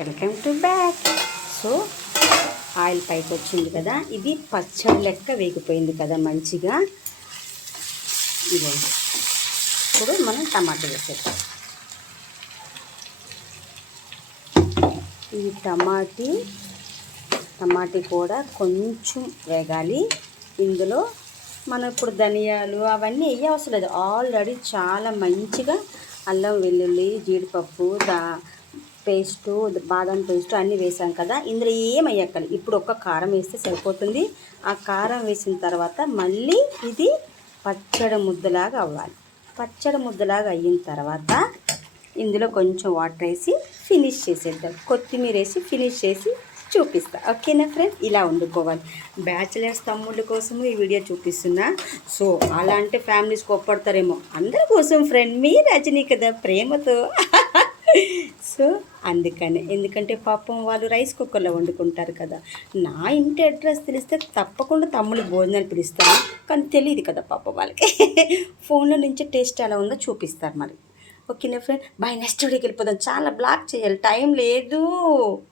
Welcome to back. So oil పైకి వచ్చింది కదా, ఇది పచ్చడి లెక్క వేగిపోయింది కదా మంచిగా. ఇదిగోండి, ఇప్పుడు మనం టమాటా వేసేద్దాం. ఈ టమాటీ కూడా కొంచెం వేగాలి. ఇందులో మనం ఇప్పుడు ధనియాలు అవన్నీ వేయవసరం లేదు, ఆల్రెడీ చాలా మంచిగా అల్లం వెల్లుల్లి జీడిపప్పు పేస్టు బాదం పేస్టు అన్నీ వేసాం కదా. ఇందులో ఏం వేయక్కర్లి. ఇప్పుడు ఒక్క కారం వేస్తే సరిపోతుంది. ఆ కారం వేసిన తర్వాత మళ్ళీ ఇది పచ్చడి ముద్దలాగా అవ్వాలి. పచ్చడి ముద్దలాగా అయిన తర్వాత ఇందులో కొంచెం వాటర్ వేసి ఫినిష్ చేసేద్దాం. కొత్తిమీర వేసి ఫినిష్ చేసి చూపిస్తా. ఓకేనా ఫ్రెండ్, ఇలా వండుకోవాలి. బ్యాచిలర్స్ తమ్ముళ్ళ కోసము ఈ వీడియో చూపిస్తున్నా. సో అలాంటి ఫ్యామిలీస్ కోప్పడతారేమో, అందరి కోసం ఫ్రెండ్, మీ రజనీ కదా ప్రేమతో. సో అందుకనే, ఎందుకంటే పాపం వాళ్ళు రైస్ కుక్కర్లో వండుకుంటారు కదా. నా ఇంటి అడ్రస్ తెలిస్తే తప్పకుండా తమ్ముళ్ళు భోజనాలు పిలుస్తారు, కానీ తెలియదు కదా పాపం వాళ్ళకి. ఫోన్లో నుంచి టేస్ట్ ఎలా ఉందో చూపిస్తారు మరి. ఓకేనా ఫ్రెండ్, బాయ్. నెక్స్ట్ వీడియోకి వెళ్ళిపోదాం. చాలా బ్లాక్ చేయాలి, టైం లేదు.